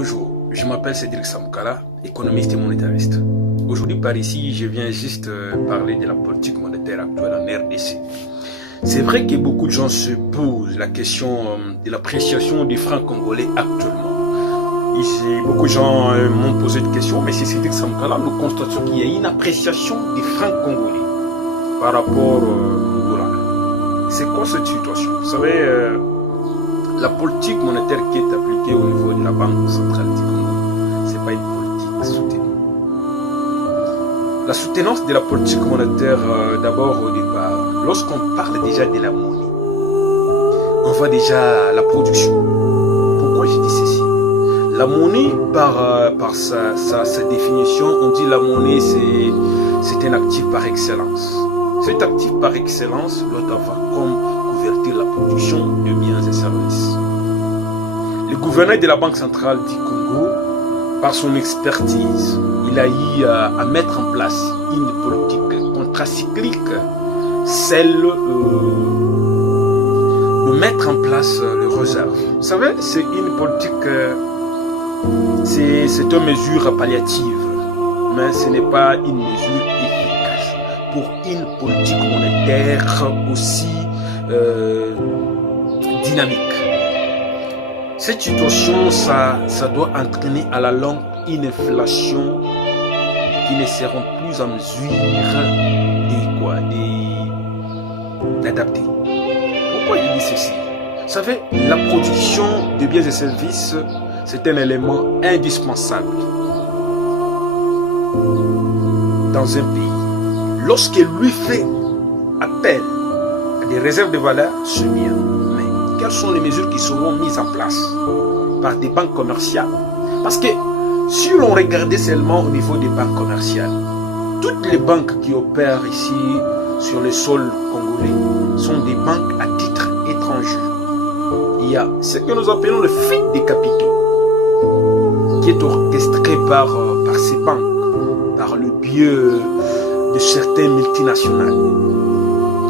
Bonjour, je m'appelle Cédric Samkala, économiste et monétariste. Aujourd'hui par ici, je viens juste parler de la politique monétaire actuelle en RDC. C'est vrai que beaucoup de gens se posent la question de l'appréciation du franc congolais actuellement. Ici, beaucoup de gens m'ont posé des questions, mais c'est Cédric Samkala, nous constatons qu'il y a une appréciation du franc congolais par rapport au dollar. C'est quoi cette situation? Vous savez, la politique monétaire qui est appliquée au niveau de la Banque centrale du Congo, ce n'est pas une politique soutenue. La soutenance de la politique monétaire, d'abord au départ, lorsqu'on parle déjà de la monnaie, on voit déjà la production. Pourquoi je dis ceci? La monnaie, par sa définition, on dit la monnaie c'est un actif par excellence. Cet actif par excellence doit avoir comme couverture la production de biens et services. Le gouverneur de la Banque centrale du Congo, par son expertise, il a eu à mettre en place une politique contracyclique, celle de mettre en place les réserves. Vous savez, c'est une politique, c'est une mesure palliative, mais ce n'est pas une mesure efficace pour une politique monétaire aussi dynamique. Cette situation, ça doit entraîner à la longue une inflation qui ne seront plus en mesure d'adapter. Pourquoi je dis ceci? Vous savez, la production de biens et services, c'est un élément indispensable dans un pays. Lorsqu'il lui fait appel à des réserves de valeur, c'est bien. Mais quelles sont les mesures qui seront mises en place par des banques commerciales? Parce que si l'on regardait seulement au niveau des banques commerciales, toutes les banques qui opèrent ici sur le sol congolais sont des banques à titre étranger. Il y a ce que nous appelons le flux des capitaux, qui est orchestré par ces banques, par le biais de certaines multinationales.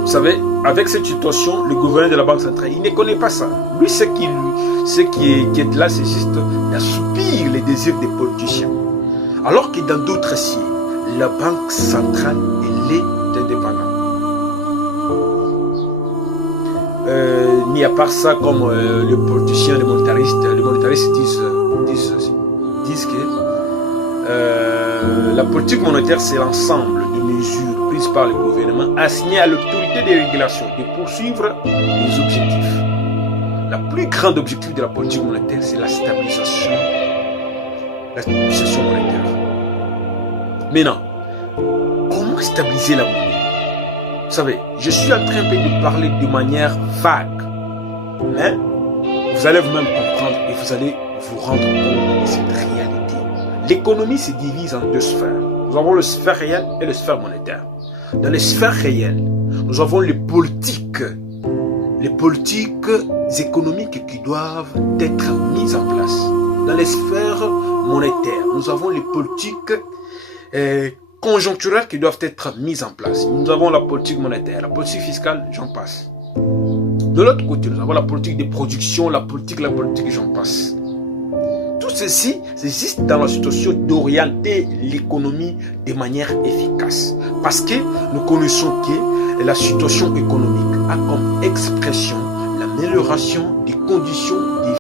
Vous savez, avec cette situation, le gouverneur de la Banque centrale, il ne connaît pas ça. Lui, ce qui est là, c'est juste d'assoupir les désirs des politiciens. Alors que dans d'autres sièges, la Banque centrale, elle est indépendante. Mis à part ça, comme les politiciens, les monétaristes disent que la politique monétaire, c'est l'ensemble de mesures prises par le gouvernement assignées à l'autorité de régulation de poursuivre les objectifs. Le plus grand objectif de la politique monétaire, c'est la stabilisation monétaire. Maintenant, comment stabiliser la monnaie? Vous savez, je suis en train de parler de manière vague, mais vous allez vous-même comprendre et vous allez vous rendre compte de cette réalité. L'économie se divise en deux sphères. Nous avons la sphère réelle et la sphère monétaire. Dans les sphères réelles, nous avons les politiques économiques qui doivent être mises en place. Dans les sphères monétaires, nous avons les politiques conjoncturelles qui doivent être mises en place. Nous avons la politique monétaire, la politique fiscale, j'en passe. De l'autre côté, nous avons la politique de production, la politique, j'en passe. Tout ceci, c'est juste dans la situation d'orienter l'économie de manière efficace. Parce que nous connaissons que la situation économique a comme expression l'amélioration des conditions